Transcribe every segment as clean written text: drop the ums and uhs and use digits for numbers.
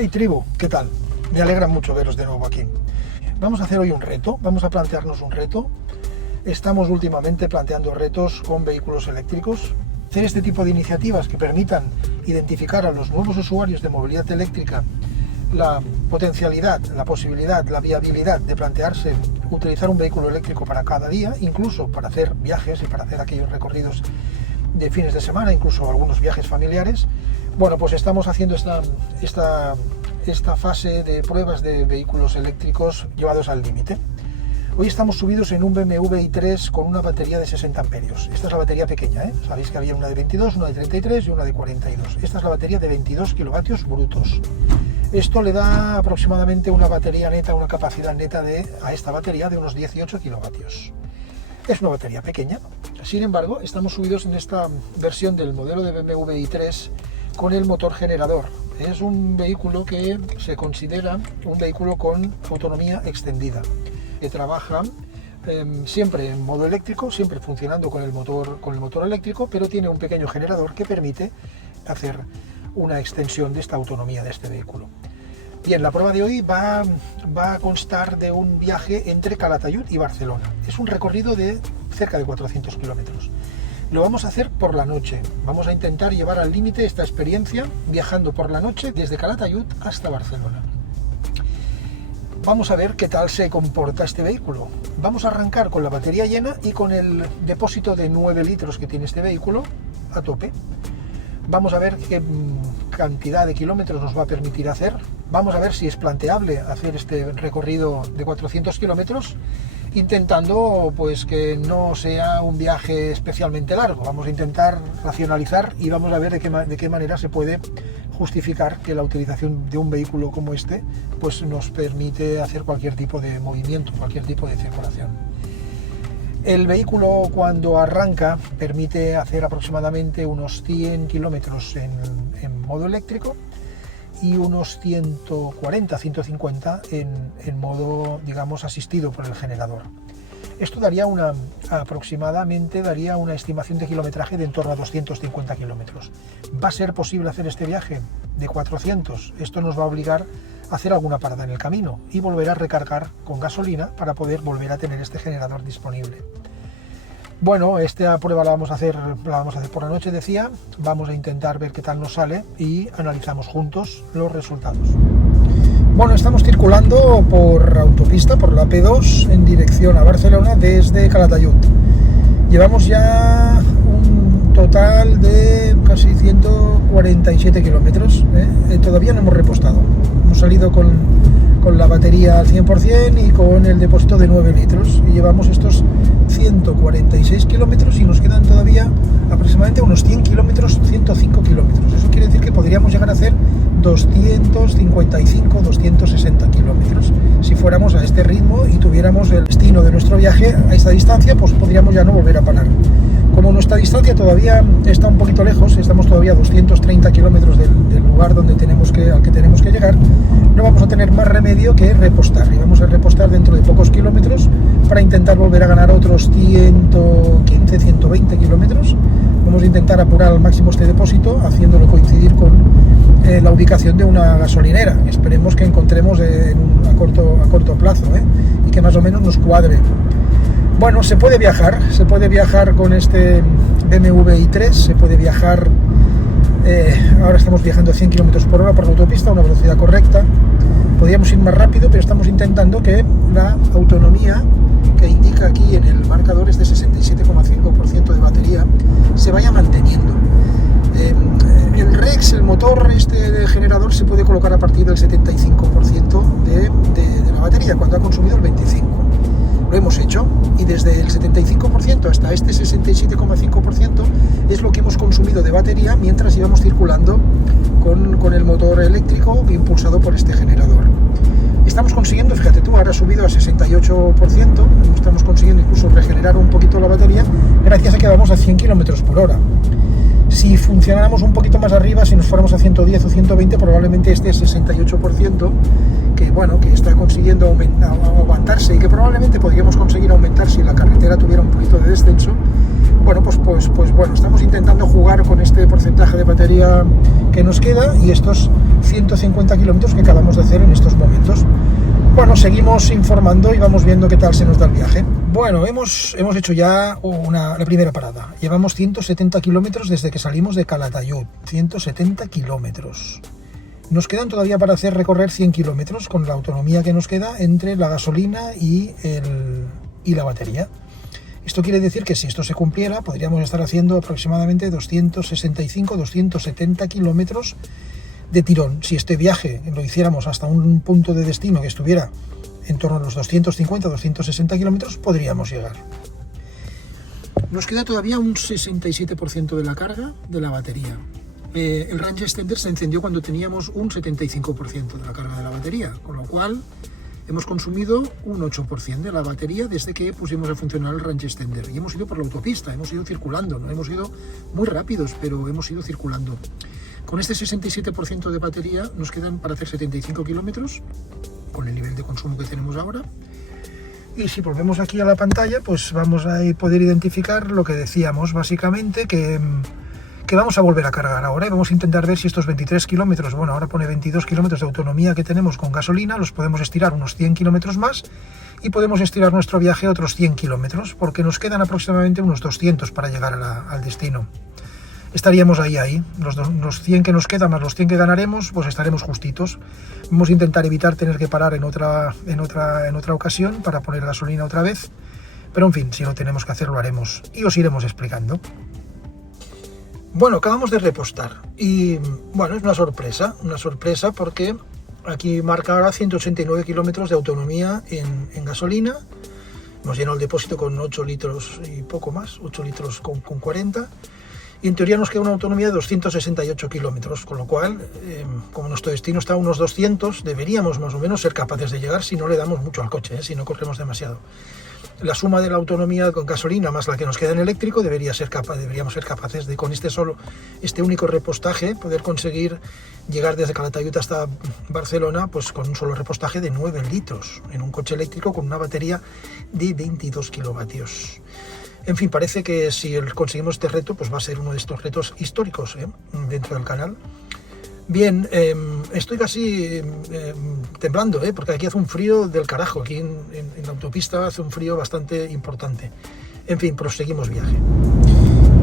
Hey tribu, ¿qué tal? Me alegra mucho veros de nuevo aquí. Vamos a hacer hoy un reto, vamos a plantearnos un reto. Estamos últimamente planteando retos con vehículos eléctricos. Hacer este tipo de iniciativas que permitan identificar a los nuevos usuarios de movilidad eléctrica la potencialidad, la posibilidad, la viabilidad de plantearse utilizar un vehículo eléctrico para cada día, incluso para hacer viajes y para hacer aquellos recorridos de fines de semana, incluso algunos viajes familiares. Bueno, pues estamos haciendo esta fase de pruebas de vehículos eléctricos llevados al límite. Hoy estamos subidos en un BMW i3 con una batería de 60 amperios. Esta es la batería pequeña, ¿eh? Sabéis que había una de 22, una de 33 y una de 42. Esta es la batería de 22 kilovatios brutos. Esto le da aproximadamente una batería neta, una capacidad neta a esta batería de unos 18 kilovatios. Es una batería pequeña, sin embargo, estamos subidos en esta versión del modelo de BMW i3 con el motor generador. Es un vehículo que se considera un vehículo con autonomía extendida, que trabaja siempre en modo eléctrico, siempre funcionando con el motor eléctrico, pero tiene un pequeño generador que permite hacer una extensión de esta autonomía de este vehículo. Bien, la prueba de hoy va a constar de un viaje entre Calatayud y Barcelona. Es un recorrido de cerca de 400 kilómetros. Lo vamos a hacer por la noche. Vamos a intentar llevar al límite esta experiencia viajando por la noche desde Calatayud hasta Barcelona. Vamos a ver qué tal se comporta este vehículo. Vamos a arrancar con la batería llena y con el depósito de 9 litros que tiene este vehículo a tope. Vamos a ver qué cantidad de kilómetros nos va a permitir hacer. Vamos a ver si es planteable hacer este recorrido de 400 kilómetros, intentando pues que no sea un viaje especialmente largo. Vamos a intentar racionalizar y vamos a ver de qué manera se puede justificar que la utilización de un vehículo como este pues nos permite hacer cualquier tipo de movimiento, cualquier tipo de circulación. El vehículo, cuando arranca, permite hacer aproximadamente unos 100 kilómetros en modo eléctrico y unos 140-150 en modo, digamos, asistido por el generador. Esto daría aproximadamente una estimación de kilometraje de en torno a 250 kilómetros. ¿Va a ser posible hacer este viaje de 400? Esto nos va a obligar a hacer alguna parada en el camino y volver a recargar con gasolina para poder volver a tener este generador disponible. Bueno, esta prueba la vamos a hacer por la noche, decía. Vamos a intentar ver qué tal nos sale y analizamos juntos los resultados. Bueno, estamos circulando por autopista, por la P2, en dirección a Barcelona desde Calatayud. Llevamos ya un total de casi 147 kilómetros. Todavía no hemos repostado. Hemos salido con la batería al 100% y con el depósito de 9 litros. Y llevamos estos 146 kilómetros y nos quedan todavía aproximadamente unos 100 kilómetros, 105 kilómetros. Eso quiere decir que podríamos llegar a hacer 255, 260 kilómetros. Si fuéramos a este ritmo y tuviéramos el destino de nuestro viaje a esta distancia, pues podríamos ya no volver a parar. Como nuestra distancia todavía está un poquito lejos, estamos todavía a 230 kilómetros del lugar al que tenemos que llegar, no vamos a tener más remedio que repostar. Y vamos a repostar dentro de pocos kilómetros para intentar volver a ganar otros 115, 120 kilómetros. Vamos a intentar apurar al máximo este depósito, haciéndolo coincidir con la ubicación de una gasolinera. Esperemos que encontremos a corto plazo, y que más o menos nos cuadre. Bueno, se puede viajar con este BMW i3, se puede viajar, ahora estamos viajando a 100 km por hora por la autopista, a una velocidad correcta. Podríamos ir más rápido, pero estamos intentando que la autonomía que indica aquí en el marcador es de 67,5% de batería, se vaya manteniendo. El REX, el motor de generador, se puede colocar a partir del 75% de la batería, cuando ha consumido el 25%. Lo hemos hecho y desde el 75% hasta este 67,5% es lo que hemos consumido de batería mientras íbamos circulando con el motor eléctrico impulsado por este generador. Estamos consiguiendo, fíjate tú, ahora ha subido a 68%, estamos consiguiendo incluso regenerar un poquito la batería gracias a que vamos a 100 km por hora. Si funcionáramos un poquito más arriba, si nos fuéramos a 110 o 120, probablemente este 68% que está consiguiendo aguantarse y que probablemente podríamos conseguir aumentar si la carretera tuviera un poquito de descenso. Bueno, pues estamos intentando jugar con este porcentaje de batería que nos queda y estos 150 kilómetros que acabamos de hacer en estos momentos. Bueno, seguimos informando y vamos viendo qué tal se nos da el viaje. Bueno, hemos hecho ya la primera parada. Llevamos 170 kilómetros desde que salimos de Calatayud. 170 kilómetros. Nos quedan todavía para recorrer 100 kilómetros con la autonomía que nos queda entre la gasolina y la batería. Esto quiere decir que si esto se cumpliera, podríamos estar haciendo aproximadamente 265-270 kilómetros de tirón. Si este viaje lo hiciéramos hasta un punto de destino que estuviera en torno a los 250-260 kilómetros, podríamos llegar. Nos queda todavía un 67% de la carga de la batería. El range extender se encendió cuando teníamos un 75% de la carga de la batería, con lo cual hemos consumido un 8% de la batería desde que pusimos a funcionar el range extender. Y hemos ido por la autopista, hemos ido circulando, no hemos ido muy rápidos, pero hemos ido circulando. Con este 67% de batería nos quedan para hacer 75 kilómetros, con el nivel de consumo que tenemos ahora. Y si volvemos aquí a la pantalla, pues vamos a poder identificar lo que decíamos, básicamente, que vamos a volver a cargar ahora y vamos a intentar ver si estos 23 kilómetros, bueno, ahora pone 22 kilómetros de autonomía que tenemos con gasolina, los podemos estirar unos 100 kilómetros más y podemos estirar nuestro viaje otros 100 kilómetros, porque nos quedan aproximadamente unos 200 para llegar al destino. Estaríamos ahí, los 100 que nos quedan más los 100 que ganaremos, pues estaremos justitos. Vamos a intentar evitar tener que parar en otra ocasión para poner gasolina otra vez, pero en fin, si lo tenemos que hacer lo haremos y os iremos explicando. Bueno, acabamos de repostar y bueno, es una sorpresa porque aquí marca ahora 189 kilómetros de autonomía en gasolina. Hemos llenado el depósito con 8 litros y poco más, 8 litros con 40. Y en teoría nos queda una autonomía de 268 kilómetros, con lo cual, como nuestro destino está a unos 200, deberíamos más o menos ser capaces de llegar si no le damos mucho al coche, si no corremos demasiado. La suma de la autonomía con gasolina más la que nos queda en eléctrico deberíamos ser capaces de, con este único repostaje, poder conseguir llegar desde Calatayud hasta Barcelona pues con un solo repostaje de 9 litros en un coche eléctrico con una batería de 22 kilovatios. En fin, parece que si conseguimos este reto, pues va a ser uno de estos retos históricos dentro del canal. Bien, estoy casi temblando, porque aquí hace un frío del carajo, aquí en la autopista hace un frío bastante importante. En fin, proseguimos viaje.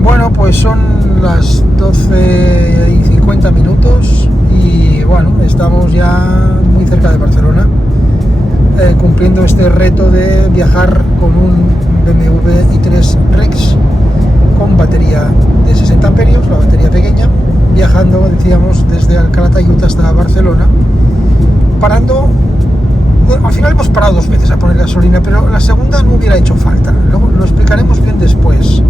Bueno, pues son las 12:50 minutos y bueno, estamos ya muy cerca de Barcelona, cumpliendo este reto de viajar con un BMW i3 Rex con batería de 60 amperios, la batería pequeña, viajando, decíamos, desde Calatayud hasta Barcelona, parando. Al final hemos parado 2 veces a poner gasolina, pero la segunda no hubiera hecho falta, luego lo explicaremos bien después.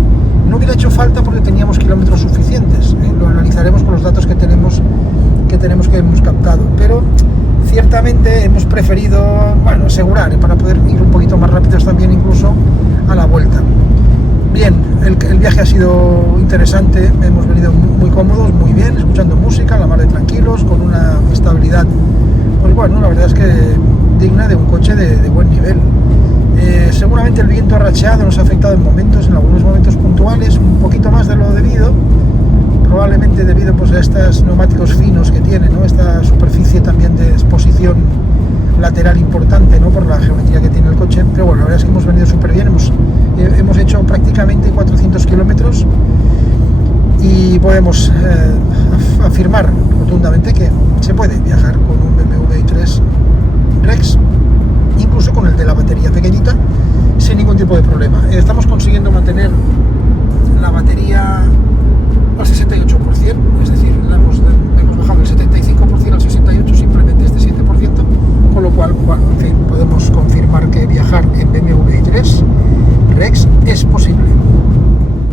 No hubiera hecho falta porque teníamos kilómetros suficientes, lo analizaremos con los datos que hemos captado, pero ciertamente hemos preferido, bueno, asegurar para poder ir un poquito más rápidos también, incluso a la vuelta. Bien, el viaje ha sido interesante, hemos venido muy cómodos, muy bien, escuchando música, la mar de tranquilos, con una estabilidad, pues bueno, la verdad es que digna de un coche de buen nivel. Seguramente el viento arracheado nos ha afectado en algunos momentos puntuales, un poquito más de lo debido, probablemente debido pues, a estos neumáticos finos que tiene, ¿no? Esta superficie también de exposición lateral importante, ¿no? Por la geometría que tiene el coche, pero bueno, la verdad es que hemos venido súper bien, hemos hecho prácticamente 400 kilómetros y podemos afirmar rotundamente que se puede viajar con un BMW i3 Rex, incluso con el de la batería pequeñita, sin ningún tipo de problema. Estamos consiguiendo mantener la batería al 68%, es decir, hemos bajado el 75% al 68%, simplemente este 7%, con lo cual, bueno, en fin, podemos confirmar que viajar en BMW i3 Rex es posible.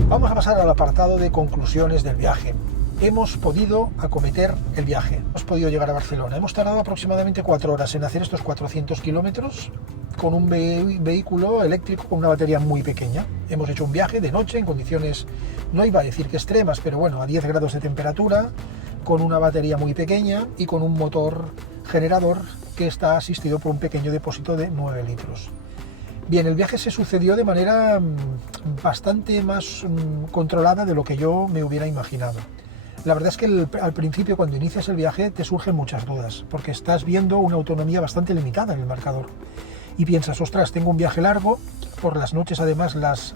Vamos a pasar al apartado de conclusiones del viaje. Hemos podido acometer el viaje, hemos podido llegar a Barcelona. Hemos tardado aproximadamente 4 horas en hacer estos 400 kilómetros con un vehículo eléctrico con una batería muy pequeña. Hemos hecho un viaje de noche en condiciones, no iba a decir que extremas, pero bueno, a 10 grados de temperatura, con una batería muy pequeña y con un motor generador que está asistido por un pequeño depósito de 9 litros. Bien, el viaje se sucedió de manera bastante más controlada de lo que yo me hubiera imaginado. La verdad es que al principio, cuando inicias el viaje, te surgen muchas dudas, porque estás viendo una autonomía bastante limitada en el marcador. Y piensas, ostras, tengo un viaje largo, por las noches además las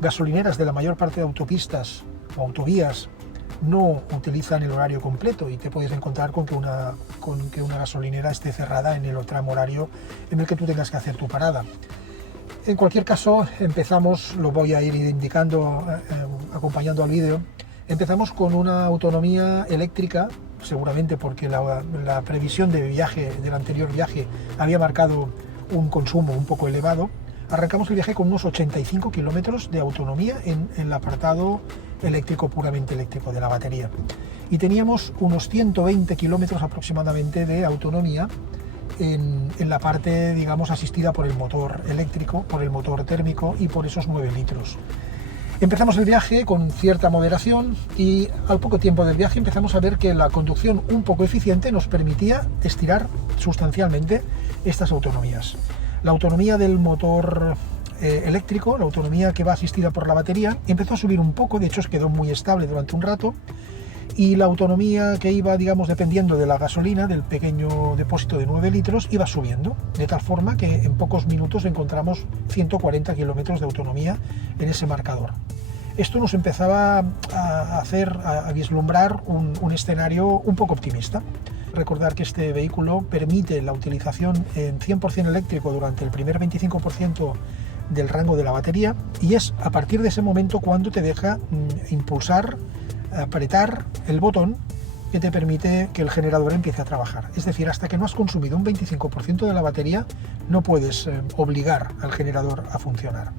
gasolineras de la mayor parte de autopistas o autovías no utilizan el horario completo y te puedes encontrar con que una gasolinera esté cerrada en el tramo horario en el que tú tengas que hacer tu parada. En cualquier caso, empezamos, lo voy a ir indicando, acompañando al vídeo, empezamos con una autonomía eléctrica, seguramente porque la previsión de viaje del anterior viaje había marcado un consumo un poco elevado. Arrancamos el viaje con unos 85 kilómetros de autonomía en el apartado eléctrico, puramente eléctrico de la batería. Y teníamos unos 120 kilómetros aproximadamente de autonomía en la parte, digamos, asistida por el motor eléctrico, por el motor térmico y por esos 9 litros. Empezamos el viaje con cierta moderación y al poco tiempo del viaje empezamos a ver que la conducción un poco eficiente nos permitía estirar sustancialmente estas autonomías. La autonomía del motor eléctrico, la autonomía que va asistida por la batería, empezó a subir un poco, de hecho quedó muy estable durante un rato, y la autonomía que iba, digamos, dependiendo de la gasolina, del pequeño depósito de 9 litros, iba subiendo, de tal forma que en pocos minutos encontramos 140 kilómetros de autonomía en ese marcador. Esto nos empezaba a vislumbrar un escenario un poco optimista. Recordar que este vehículo permite la utilización en 100% eléctrico durante el primer 25% del rango de la batería, y es a partir de ese momento cuando te deja impulsar, apretar el botón que te permite que el generador empiece a trabajar. Es decir, hasta que no has consumido un 25% de la batería, no puedes obligar al generador a funcionar.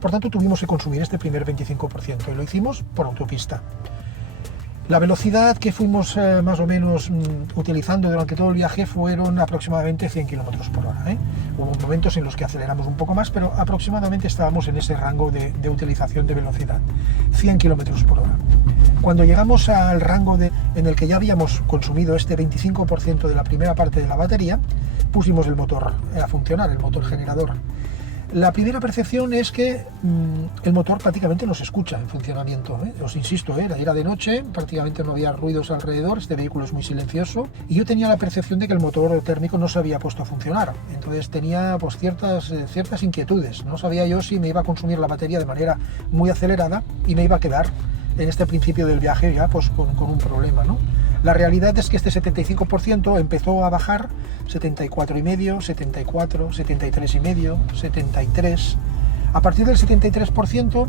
Por tanto, tuvimos que consumir este primer 25% y lo hicimos por autopista. La velocidad que fuimos más o menos utilizando durante todo el viaje fueron aproximadamente 100 km por hora. Hubo momentos en los que aceleramos un poco más, pero aproximadamente estábamos en ese rango de utilización de velocidad, 100 km por hora. Cuando llegamos al rango en el que ya habíamos consumido este 25% de la primera parte de la batería, pusimos el motor a funcionar, el motor generador. La primera percepción es que el motor prácticamente no se escucha en funcionamiento. Os insisto, era de noche, prácticamente no había ruidos alrededor, este vehículo es muy silencioso, y yo tenía la percepción de que el motor térmico no se había puesto a funcionar. Entonces tenía pues ciertas inquietudes. No sabía yo si me iba a consumir la batería de manera muy acelerada y me iba a quedar en este principio del viaje ya pues con un problema, ¿no? La realidad es que este 75% empezó a bajar, 74,5, 74, 73,5, 73. A partir del 73%,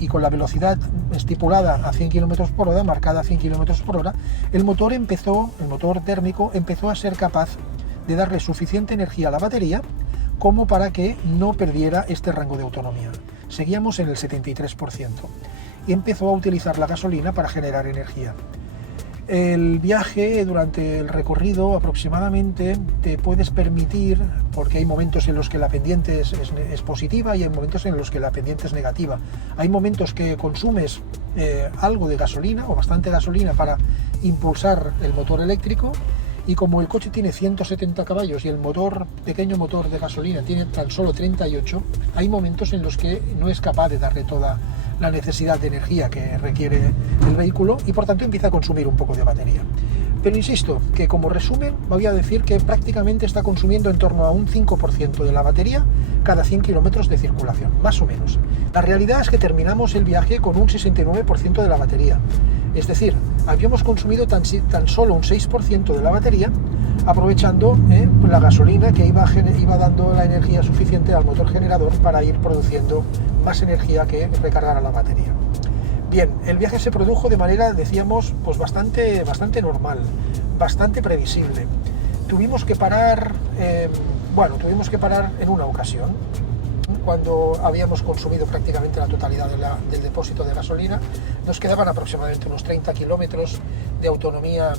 y con la velocidad estipulada a 100 km por hora, marcada a 100 km por hora, el motor térmico empezó a ser capaz de darle suficiente energía a la batería como para que no perdiera este rango de autonomía. Seguíamos en el 73% y empezó a utilizar la gasolina para generar energía. El viaje, durante el recorrido aproximadamente, te puedes permitir, porque hay momentos en los que la pendiente es positiva y hay momentos en los que la pendiente es negativa. Hay momentos que consumes algo de gasolina o bastante gasolina para impulsar el motor eléctrico, y como el coche tiene 170 caballos y el pequeño motor de gasolina tiene tan solo 38, hay momentos en los que no es capaz de darle toda la necesidad de energía que requiere el vehículo y por tanto empieza a consumir un poco de batería. Pero insisto, que como resumen voy a decir que prácticamente está consumiendo en torno a un 5% de la batería cada 100 kilómetros de circulación, más o menos. La realidad es que terminamos el viaje con un 69% de la batería. Es decir, habíamos consumido tan solo un 6% de la batería, aprovechando la gasolina que iba dando la energía suficiente al motor generador para ir produciendo más energía que recargar a la batería. Bien, el viaje se produjo de manera, decíamos, pues bastante normal, bastante previsible. Tuvimos que parar en una ocasión, cuando habíamos consumido prácticamente la totalidad del depósito de gasolina. Nos quedaban aproximadamente unos 30 kilómetros de autonomía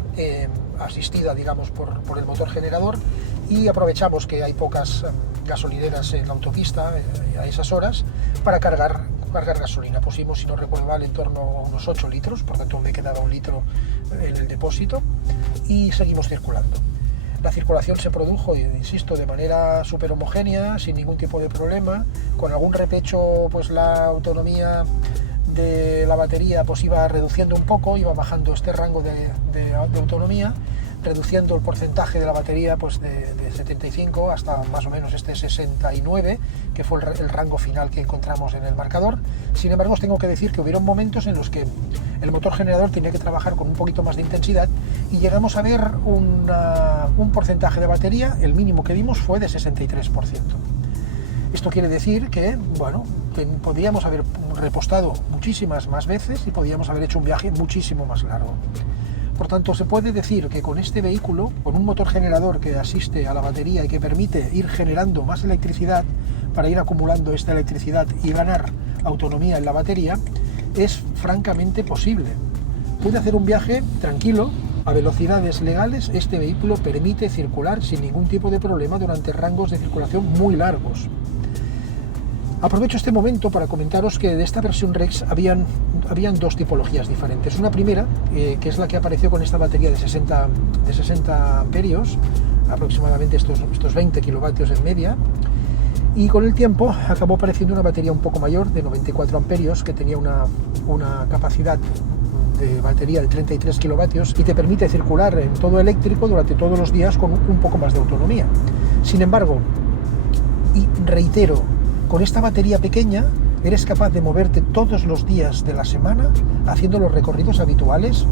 asistida, digamos, por el motor generador, y aprovechamos que hay pocas gasolineras en la autopista a esas horas para cargar gasolina. Pusimos, si no recuerdo mal, en torno a unos 8 litros, por tanto me quedaba 1 litro en el depósito, y seguimos circulando. La circulación se produjo, insisto, de manera súper homogénea, sin ningún tipo de problema. Con algún repecho, pues la autonomía de la batería pues iba reduciendo un poco, iba bajando este rango de autonomía, reduciendo el porcentaje de la batería pues de 75 hasta más o menos este 69, que fue el rango final que encontramos en el marcador. Sin embargo, os tengo que decir que hubieron momentos en los que el motor generador tenía que trabajar con un poquito más de intensidad y llegamos a ver un porcentaje de batería, el mínimo que vimos fue de 63%. Esto quiere decir que, bueno, podíamos haber repostado muchísimas más veces y podíamos haber hecho un viaje muchísimo más largo. Por tanto, se puede decir que con este vehículo, con un motor generador que asiste a la batería y que permite ir generando más electricidad para ir acumulando esta electricidad y ganar autonomía en la batería, es francamente posible. Puede hacer un viaje tranquilo, a velocidades legales. Este vehículo permite circular sin ningún tipo de problema durante rangos de circulación muy largos. Aprovecho este momento para comentaros que de esta versión Rex habían dos tipologías diferentes. Una primera, que es la que apareció con esta batería de 60 amperios, aproximadamente estos 20 kilovatios en media, y con el tiempo acabó apareciendo una batería un poco mayor, de 94 amperios, que tenía una capacidad de batería de 33 kilovatios y te permite circular en todo eléctrico durante todos los días con un poco más de autonomía. Sin embargo, y reitero, con esta batería pequeña eres capaz de moverte todos los días de la semana haciendo los recorridos habituales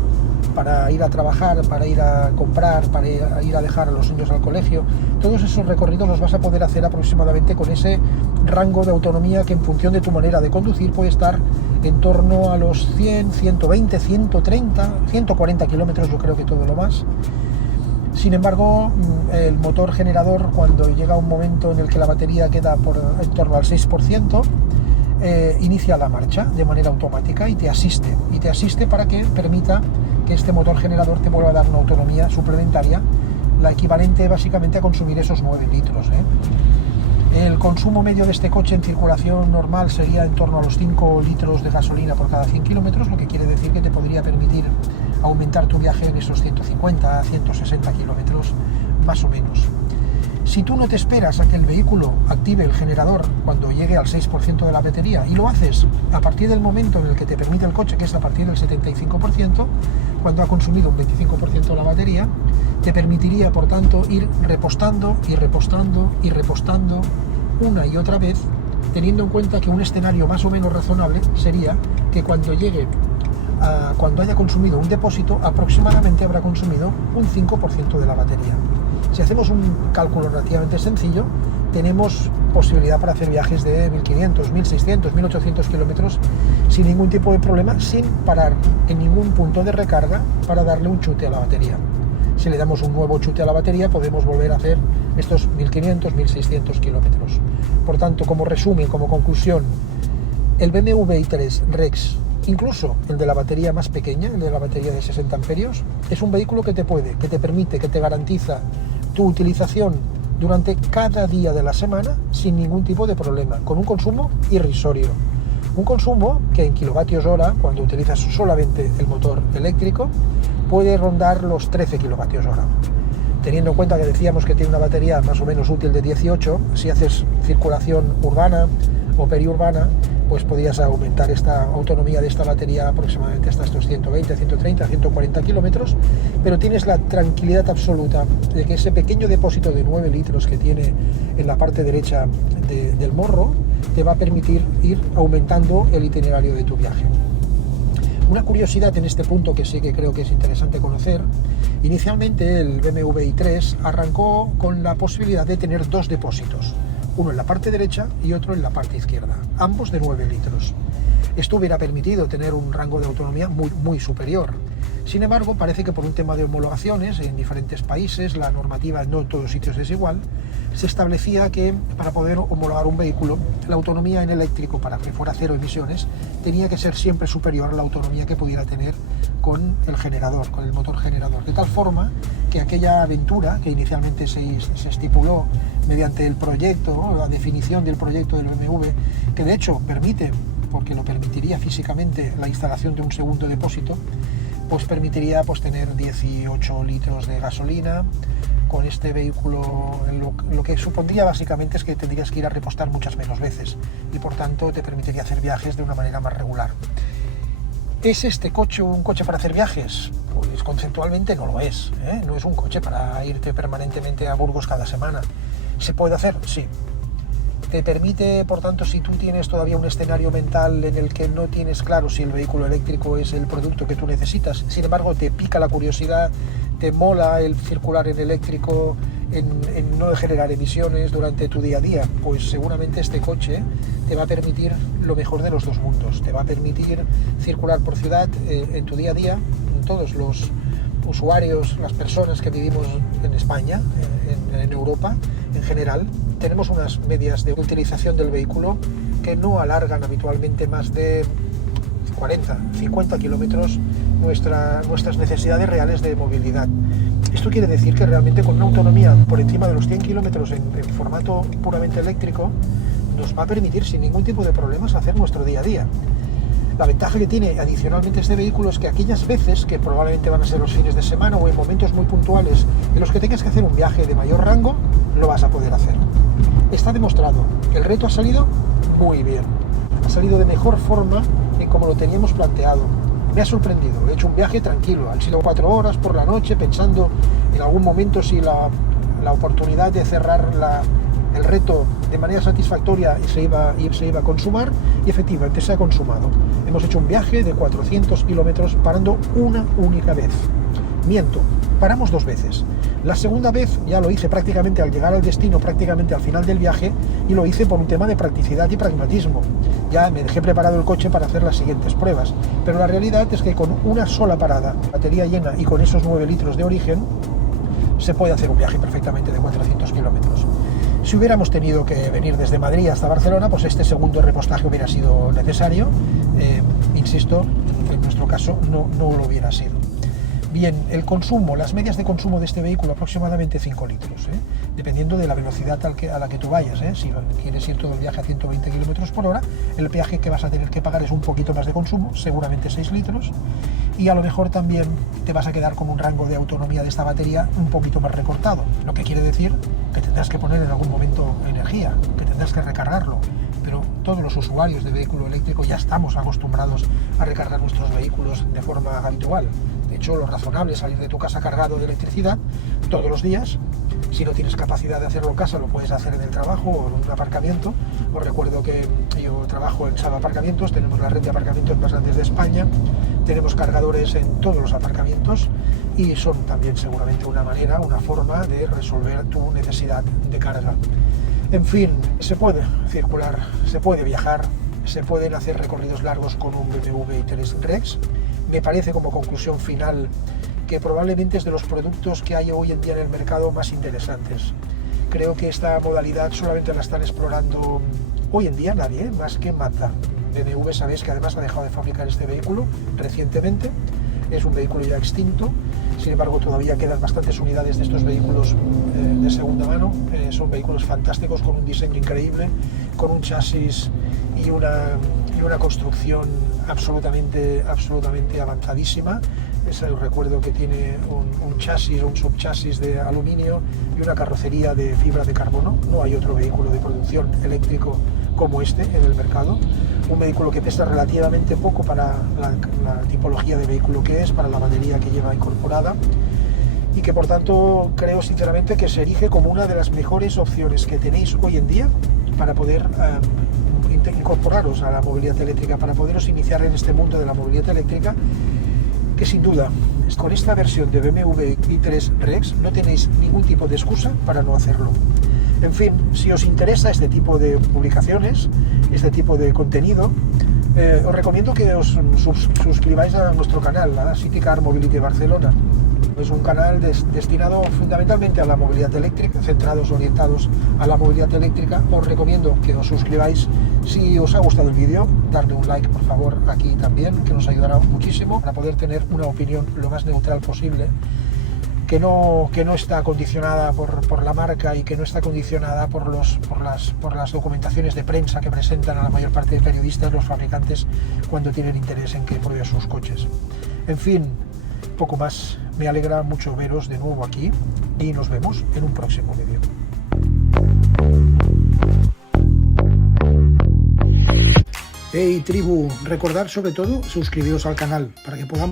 para ir a trabajar, para ir a comprar, para ir a dejar a los niños al colegio. Todos esos recorridos los vas a poder hacer aproximadamente con ese rango de autonomía que en función de tu manera de conducir puede estar en torno a los 100, 120, 130, 140 kilómetros, yo creo que todo lo más. Sin embargo, el motor generador, cuando llega un momento en el que la batería queda en torno al 6%, inicia la marcha de manera automática y te asiste para que permita que este motor generador te vuelva a dar una autonomía suplementaria, la equivalente básicamente a consumir esos 9 litros. El consumo medio de este coche en circulación normal sería en torno a los 5 litros de gasolina por cada 100 kilómetros, lo que quiere decir que te podría permitir aumentar tu viaje en esos 150, 160 kilómetros más o menos. Si tú no te esperas a que el vehículo active el generador cuando llegue al 6% de la batería y lo haces a partir del momento en el que te permite el coche, que es a partir del 75%, cuando ha consumido un 25% de la batería, te permitiría, por tanto, ir repostando y repostando y repostando una y otra vez, teniendo en cuenta que un escenario más o menos razonable sería que cuando haya consumido un depósito, aproximadamente habrá consumido un 5% de la batería. Si hacemos un cálculo relativamente sencillo, tenemos posibilidad para hacer viajes de 1500, 1600, 1800 kilómetros sin ningún tipo de problema, sin parar en ningún punto de recarga para darle un chute a la batería. Si le damos un nuevo chute a la batería, podemos volver a hacer estos 1500, 1600 kilómetros. Por tanto, como resumen, como conclusión, el BMW i3 Rex, incluso el de la batería más pequeña, el de la batería de 60 amperios, es un vehículo que te permite, que te garantiza tu utilización durante cada día de la semana sin ningún tipo de problema, con un consumo irrisorio. Un consumo que en kilovatios hora, cuando utilizas solamente el motor eléctrico, puede rondar los 13 kilovatios hora. Teniendo en cuenta que decíamos que tiene una batería más o menos útil de 18, si haces circulación urbana o periurbana, pues podrías aumentar esta autonomía de esta batería aproximadamente hasta estos 120, 130, 140 kilómetros, pero tienes la tranquilidad absoluta de que ese pequeño depósito de 9 litros que tiene en la parte derecha del morro te va a permitir ir aumentando el itinerario de tu viaje. Una curiosidad en este punto que sí que creo que es interesante conocer: inicialmente el BMW i3 arrancó con la posibilidad de tener dos depósitos, uno en la parte derecha y otro en la parte izquierda, ambos de 9 litros. Esto hubiera permitido tener un rango de autonomía muy superior. Sin embargo, parece que por un tema de homologaciones en diferentes países, la normativa no en todos sitios es igual, se establecía que para poder homologar un vehículo, la autonomía en eléctrico, para que fuera cero emisiones, tenía que ser siempre superior a la autonomía que pudiera tener con el generador, con el motor generador. De tal forma que aquella aventura que inicialmente se estipuló mediante el proyecto, la definición del proyecto del BMW, que de hecho permite, porque lo permitiría físicamente, la instalación de un segundo depósito, pues permitiría tener 18 litros de gasolina, con este vehículo, lo que supondría básicamente es que tendrías que ir a repostar muchas menos veces y por tanto te permitiría hacer viajes de una manera más regular. ¿Es este coche un coche para hacer viajes? Pues conceptualmente no lo es, ¿eh? No es un coche para irte permanentemente a Burgos cada semana. ¿Se puede hacer? Sí. Te permite, por tanto, si tú tienes todavía un escenario mental en el que no tienes claro si el vehículo eléctrico es el producto que tú necesitas, sin embargo te pica la curiosidad, te mola el circular en eléctrico, en no generar emisiones durante tu día a día, pues seguramente este coche te va a permitir lo mejor de los dos mundos. Te va a permitir circular por ciudad en tu día a día. Todos los usuarios, las personas que vivimos en España, en Europa en general, tenemos unas medias de utilización del vehículo que no alargan habitualmente más de 40, 50 kilómetros nuestras necesidades reales de movilidad. Esto quiere decir que realmente con una autonomía por encima de los 100 kilómetros en formato puramente eléctrico nos va a permitir sin ningún tipo de problemas hacer nuestro día a día. La ventaja que tiene adicionalmente este vehículo es que aquellas veces, que probablemente van a ser los fines de semana o en momentos muy puntuales en los que tengas que hacer un viaje de mayor rango, lo vas a poder hacer. Está demostrado que el reto ha salido muy bien, ha salido de mejor forma que como lo teníamos planteado. Me ha sorprendido, he hecho un viaje tranquilo, han sido 4 horas por la noche pensando en algún momento si la oportunidad de cerrar el reto de manera satisfactoria se iba a consumar, y efectivamente se ha consumado. Hemos hecho un viaje de 400 kilómetros parando una única vez. Miento, paramos 2 veces. La segunda vez ya lo hice prácticamente al llegar al destino, prácticamente al final del viaje, y lo hice por un tema de practicidad y pragmatismo. Ya me dejé preparado el coche para hacer las siguientes pruebas, pero la realidad es que con una sola parada, batería llena y con esos 9 litros de origen, se puede hacer un viaje perfectamente de 400 kilómetros. Si hubiéramos tenido que venir desde Madrid hasta Barcelona, pues este segundo repostaje hubiera sido necesario. Insisto, en nuestro caso no lo hubiera sido. Bien, el consumo, las medias de consumo de este vehículo aproximadamente 5 litros, dependiendo de la velocidad a la que tú vayas. Si quieres ir todo el viaje a 120 km por hora, el peaje que vas a tener que pagar es un poquito más de consumo, seguramente 6 litros, y a lo mejor también te vas a quedar con un rango de autonomía de esta batería un poquito más recortado, lo que quiere decir que tendrás que poner en algún momento energía, que tendrás que recargarlo. Pero todos los usuarios de vehículo eléctrico ya estamos acostumbrados a recargar nuestros vehículos de forma habitual. De hecho, lo razonable es salir de tu casa cargado de electricidad todos los días. Si no tienes capacidad de hacerlo en casa, lo puedes hacer en el trabajo o en un aparcamiento. Os recuerdo que yo trabajo en Salva Aparcamientos, tenemos la red de aparcamientos más grandes de España, tenemos cargadores en todos los aparcamientos y son también seguramente una forma de resolver tu necesidad de carga. En fin, se puede circular, se puede viajar, se pueden hacer recorridos largos con un BMW i3 Rex. Me parece, como conclusión final, que probablemente es de los productos que hay hoy en día en el mercado más interesantes. Creo que esta modalidad solamente la están explorando hoy en día nadie, más que Mazda. BMW, sabéis que además ha dejado de fabricar este vehículo recientemente, es un vehículo ya extinto. Sin embargo, todavía quedan bastantes unidades de estos vehículos de segunda mano. Son vehículos fantásticos, con un diseño increíble, con un chasis y una construcción absolutamente avanzadísima. Recuerdo que tiene un chasis o un subchasis de aluminio y una carrocería de fibra de carbono. No hay otro vehículo de producción eléctrico como este en el mercado. Un vehículo que pesa relativamente poco para la tipología de vehículo que es, para la batería que lleva incorporada, y que por tanto creo sinceramente que se erige como una de las mejores opciones que tenéis hoy en día para poder incorporaros a la movilidad eléctrica, para poderos iniciar en este mundo de la movilidad eléctrica, que sin duda con esta versión de BMW i3 Rex no tenéis ningún tipo de excusa para no hacerlo. En fin, si os interesa este tipo de publicaciones, este tipo de contenido, os recomiendo que os suscribáis a nuestro canal, a City Car Mobility Barcelona. Es un canal destinado fundamentalmente a la movilidad eléctrica, orientados a la movilidad eléctrica. Os recomiendo que os suscribáis. Si os ha gustado el vídeo, darle un like por favor aquí también, que nos ayudará muchísimo para poder tener una opinión lo más neutral posible, que no está condicionada por la marca y que no está condicionada por las documentaciones de prensa que presentan a la mayor parte de periodistas, los fabricantes, cuando tienen interés en que prueben sus coches. En fin, poco más. Me alegra mucho veros de nuevo aquí y nos vemos en un próximo vídeo. Hey tribu, recordad sobre todo suscribiros al canal para que podamos